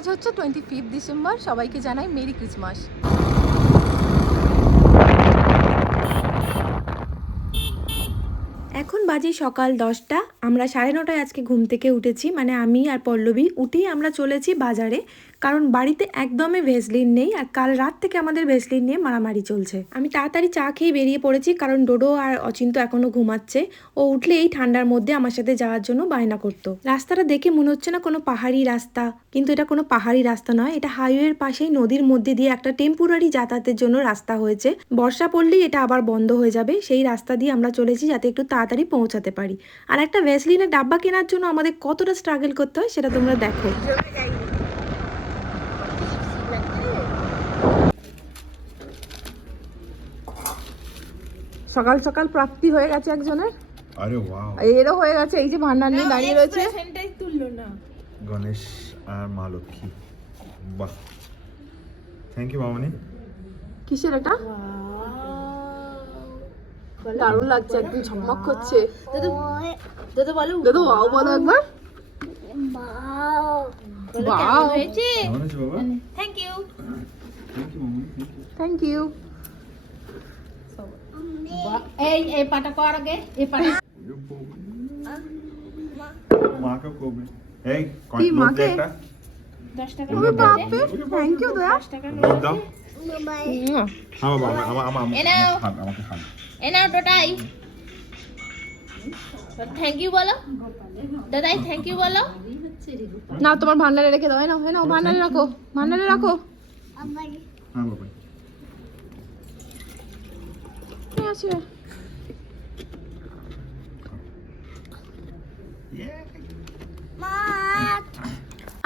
আজ হচ্ছে twenty fifth December সবাইকে জানাই মেরি ক্রিসমাস এখন বাজে সকাল দশটা, আমরা সাড়ে নটায় আজকে ঘুম থেকে উঠেছি মানে আমি আর পল্লবী উঠেই আমরা চলেছি বাজারে। কারণ বাড়িতে একদমই ভেসলিন নেই আর কাল রাত থেকে আমাদের ভেসলিন নিয়ে মারামারি চলছে। আমি তাড়াতাড়ি চা খেয়ে বেরিয়ে পড়েছি কারণ ডোডো আর অচিন্ত এখনও ঘুমাচ্ছে। ও উঠলে এই ঠান্ডার মধ্যে আমার সাথে যাওয়ার জন্য বায়না করতো। রাস্তাটা দেখে মনে হচ্ছে না কোনো পাহাড়ি রাস্তা, কিন্তু এটা কোনো পাহাড়ি রাস্তা নয়। এটা হাইওয়ের পাশেই নদীর মধ্যে দিয়ে একটা টেম্পোরারি যাতায়াতের জন্য রাস্তা হয়েছে। বর্ষা পড়লেই এটা আবার বন্ধ হয়ে যাবে। সেই রাস্তা দিয়ে আমরা চলেছি যাতে একটু তাড়াতাড়ি পৌঁছাতে পারি। আর একটা ভ্যাসলিনের ডাব্বা কেনার জন্য আমাদের কতটা স্ট্রাগল করতে হয় সেটা তোমরা দেখো। সকাল সকাল প্রাপ্তি হয়ে গেছে একজনের। আরে ওয়াও। এরও হয়ে গেছে এই যে ভান্ডার নিয়ে দাঁড়িয়ে রয়েছে। গণেশ আর মা লক্ষ্মী। বাহ। থ্যাংক ইউ মামনি। কিসের এটা? দারুণ লাগছে একদম ঝকমক করছে। দাদা বলো। দাদা ওয়াও বলো একবার। থ্যাংক ইউ থ্যাংক ইউ এই এই পাটা কর আগে এই পাটা। মাকে কবে। এই কত মাকে? একটা দশ টাকা ওরে বাপরে? থ্যাংক ইউ দয়া। দাও। দাও হ্যাঁ বাবা আমা আমা আমা এ নাও। আমাকে খান এ নাও টোটাই। থ্যাংক ইউ বলো। দাদাই থ্যাংক ইউ বলো। না তোমার ভান্ডারে রেখে দাও। নাও এই ভান্ডারে রাখো ভান্ডারে রাখো। হ্যাঁ বাবা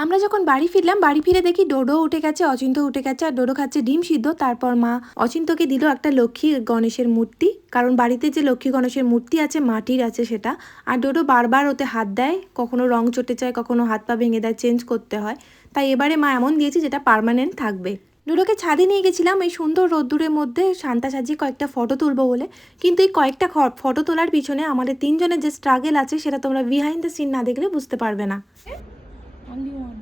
আমরা যখন বাড়ি ফিরলাম, বাড়ি ফিরে দেখি ডোডো উঠে গেছে, অচিন্ত উঠে গেছে, আর ডোডো খাচ্ছে ডিম সিদ্ধ। তারপর মা অচিন্তকে দিল একটা লক্ষ্মী গণেশের মূর্তি। কারণ বাড়িতে যে লক্ষ্মী গণেশের মূর্তি আছে, মাটির আছে সেটা। আর ডোডো বারবার ওতে হাত দেয়, কখনো রং চটে চায় কখনো হাত পা ভেঙে দেয় চেঞ্জ করতে হয়। তাই এবারে মা এমন দিয়েছে যেটা পার্মানেন্ট থাকবে। ডোডোকে ছাদে নিয়ে গেছিলাম এই সুন্দর রোদ্দুরের মধ্যে শান্তা সাজিয়ে কয়েকটা ফটো তুলবো বলে। কিন্তু এই কয়েকটা ফটো তোলার পিছনে আমাদের তিনজনের যে স্ট্রাগল আছে সেটা তোমরা বিহাইন্ড দ্য সিন না দেখলে বুঝতে পারবে না। অনলি ওয়ান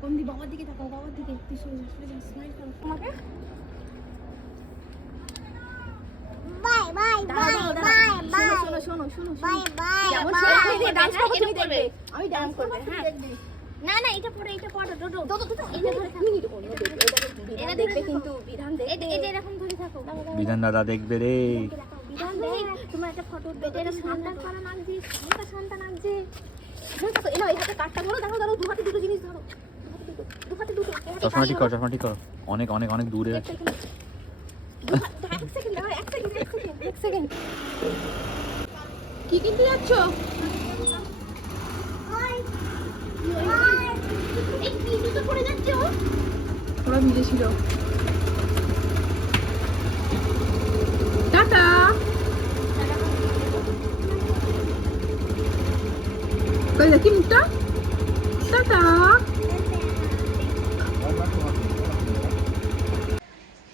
কোন দি বাবার দিকে তাকাও বাবার দিকে তুই সরে যা সরে যা স্মাইল করো। তোমাকে? Bye bye bye bye bye শোনো শোনো শোনো। Bye bye যেমন bye. আমি ডান্স করব তুমি দেখবে। আমি ডান্স করব হ্যাঁ। না না এটা পড়ো এটা পড়ো ডোডো ডোডো ডোডো এটা ধরে থাকো। এটা দেখবে কিন্তু বিধান দেখবে। এটা এরকম ধরে থাকো। বিধান দাদা দেখবে রে। বিধান দেখ। তোমার একটা ফটো উঠবে এটা সন্তান করা লাগছে সন্তান সন্তান ধরে থাকো এলো এই হাতে কাটটা ধরো ধরো ধরো দু হাতে দুটো জিনিস ধরো। দু হাতে দুটো চশমা ঠিক করো চশমা ঠিক করো। অনেক অনেক অনেক দূরে। এক সেকেন্ড এক সেকেন্ড এক সেকেন্ড কি কিনতে যাচ্ছ এই কি জুতো পরে যাচ্ছে ও ওরা ভিজেছিল টাটা। দেখি মুখটা? টাটা।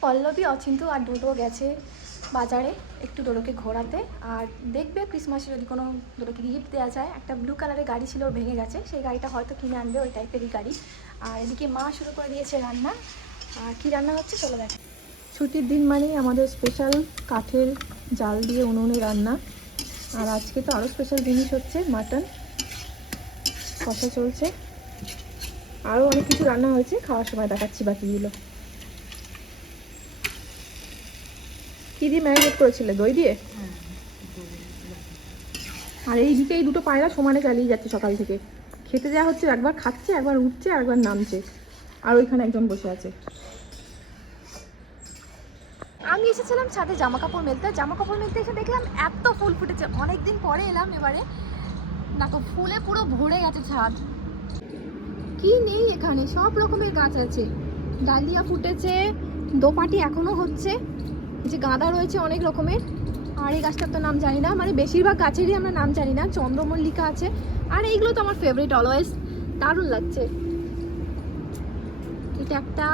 পল্লবী অচিন্ত আর দুটো গেছে। বাজারে একটু ডোডোকে ঘোরাতে। আর দেখবে ক্রিসমাসে যদি কোনো ডোডোকে গিফট দেওয়া যায়, একটা ব্লু কালারের গাড়ি ছিল, ভেঙে গেছে। সেই গাড়িটা হয়তো কিনে আনবে ওই টাইপেরই গাড়ি। আর এদিকে মা শুরু করে দিয়েছে রান্না। আর কী রান্না হচ্ছে চলো দেখ। ছুটির দিন মানেই আমাদের স্পেশাল কাঠের জাল দিয়ে উনুনে রান্না। আর আজকে তো আরও স্পেশাল জিনিস হচ্ছে মাটন কষা চলছে। আরও অনেক কিছু রান্না হয়েছে, খাওয়ার সময় দেখাচ্ছি বাকিগুলো। কি দিয়ে ম্যারিনেট করেছিলে? দই দিয়ে? আর এই দিকে এই দুটো পায়রা সমানে চালিয়ে যাচ্ছে সকাল থেকে। খেতে যাওয়া হচ্ছে, একবার খাচ্ছে, একবার উঠছে একবার নামছে। আর ওইখানে একজন বসে আছে। আমি এসেছিলাম ছাদে জামা কাপড় মেলতে। জামা কাপড় মেলতে এসে দেখলাম এত ফুল ফুটেছে। অনেক দিন পরে এলাম এবারে। না তো, ফুলে পুরো ভরে গেছে ছাদ। কি নেই এখানে? সব রকমের গাছ আছে। ডালিয়া ফুটেছে, দোপাটি এখনও হচ্ছে। যে গাঁদা রয়েছে অনেক রকমের, আর এই গাছটার তো নাম জানি না মানে বেশিরভাগ গাছেরই আমরা নাম জানি না, চন্দ্রমল্লিকা আছে, আর এইগুলো তো আমার ফেভারিট অলওয়েজ দারুণ লাগছে। এটা একটা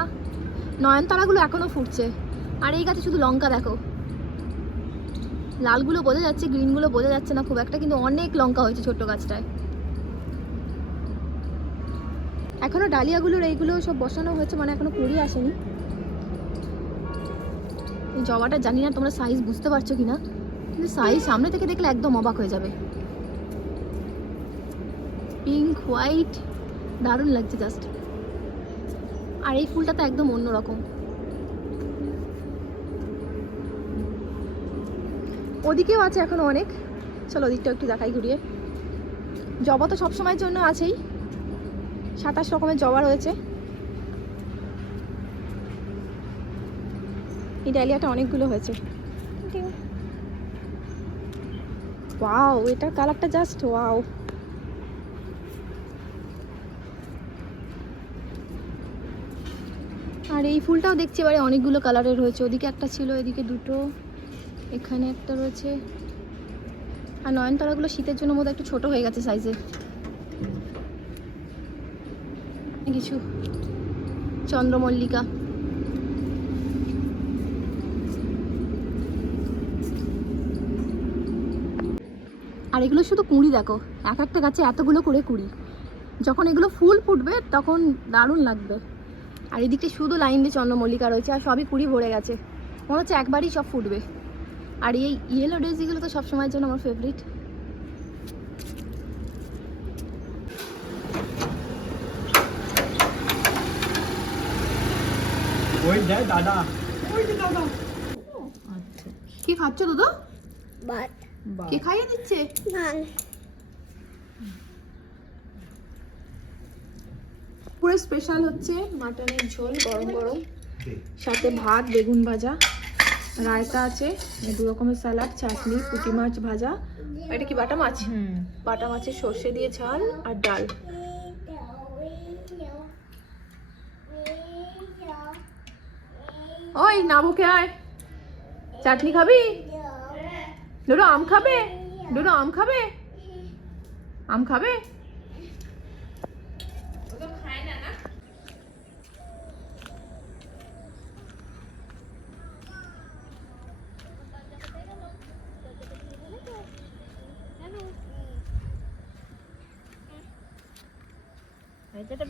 নয়নতারাগুলো এখনও ফুটছে, আর এই গাছে শুধু লঙ্কা দেখো। লালগুলো বোঝা যাচ্ছে, গ্রিনগুলো বোঝা যাচ্ছে না খুব একটা, কিন্তু অনেক লঙ্কা হয়েছে ছোট্ট গাছটায়। এখনও ডালিয়াগুলোর এইগুলো সব বসানো হয়েছে মানে এখনও কুড়ি আসেনি। এই জবাটা জানি না তোমরা সাইজ বুঝতে পারছ কি না কিন্তু সাইজ সামনে থেকে দেখলে একদম অবাক হয়ে যাবে। পিঙ্ক হোয়াইট দারুণ লাগছে জাস্ট আর এই ফুলটা তো একদম অন্যরকম ওদিকেও আছে এখনও অনেক। চলো ওদিকটা একটু দেখাই ঘুরিয়ে। জবা তো সবসময়ের জন্য আছেই। সাতাশ রকমের জবা রয়েছে। এই ডালিয়াটা অনেকগুলো হয়েছে। ওয়াও এটার কালারটা জাস্ট ওয়াও আর এই ফুলটাও দেখছি এবারে অনেকগুলো কালারের রয়েছে। ওদিকে একটা ছিল, এদিকে দুটো, এখানে একটা রয়েছে। আর নয়নতারাগুলো শীতের জন্য বোধহয় একটু ছোট হয়ে গেছে সাইজে কিছু। চন্দ্রমল্লিকা। আর এগুলো শুধু কুঁড়ি দেখো। এক একটা গাছে এতগুলো করে কুঁড়ি। যখন এগুলো ফুল ফুটবে তখন দারুণ লাগবে। আর এদিকটা শুধু লাইন দিয়ে চন্দ্রমল্লিকা রয়েছে আর সবই কুঁড়ি ভরে গেছে। মনে হচ্ছে একবারই সব ফুটবে। আর এই ইয়েলো ডেজিগুলো তো সবসময়ের জন্য আমার ফেভারিট ওই দাদা। কি খাচ্ছ দাদা বাট কে খাইয়ে দিচ্ছে পুরো স্পেশাল হচ্ছে মাটনের ঝোল গরম গরম। সাথে ভাত বেগুন ভাজা রায়তা আছে দু রকমের স্যালাড চাটনি পুঁটি মাছ ভাজা। এটা কি বাটা মাছ? বাটা মাছের সর্ষে দিয়ে ঝাল আর ডাল। ওই না মুখে আয়। চাটনি খাবি? ডোডো আম খাবে? ডোডো আম খাবে? আম খাবে?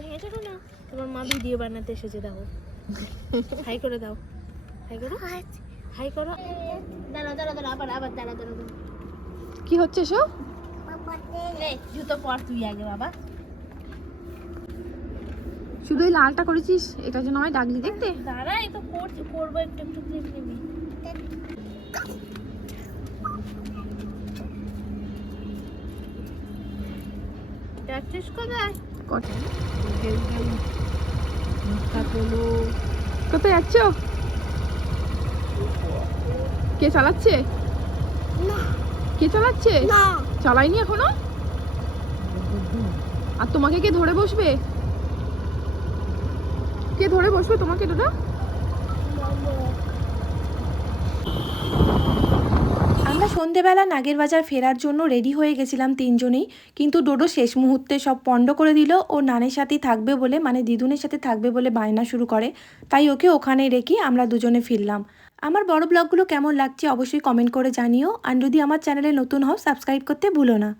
ভেঙে যাবে না। তোমার মা ভিডিও বানাতে এসেছে দাও। হাই করে দাও। হাই করো। হাই করো। দাঁড়া দাঁড়া দাঁড়া আবার আবার দাঁড়া দাঁড়া দাঁড়া কি হচ্ছে সব জুতো পর তুই আগে বাবা। শুধু এই লালটা করেছিস এটার জন্য আমায় ডাকলি দেখতে? দাঁড়া এই তো করছি করব একটু একটু ক্লিপ নিবি। যাচ্ছিস কোথায়? তোলো। কোথায় যাচ্ছ? কে চালাচ্ছে? কে চালাচ্ছে? চালাইনি এখনও? আর তোমাকে কে ধরে বসবে? কে ধরে বসবে তোমাকে দাদা? আমরা সন্ধেবেলা নাগের বাজার ফেরার জন্য রেডি হয়ে গেছিলাম তিনজনেই কিন্তু ডোডো শেষ মুহূর্তে সব পণ্ড করে দিল। ও নানের সাথেই থাকবে বলে মানে দিদুনের সাথে থাকবে বলে বায়না শুরু করে। তাই ওকে ওখানে রেখে আমরা দুজনে ফিরলাম। আমার বড় ব্লগগুলো কেমন লাগছে অবশ্যই কমেন্ট করে জানিও। আর যদি আমার চ্যানেলে নতুন হও সাবস্ক্রাইব করতে ভুলো না।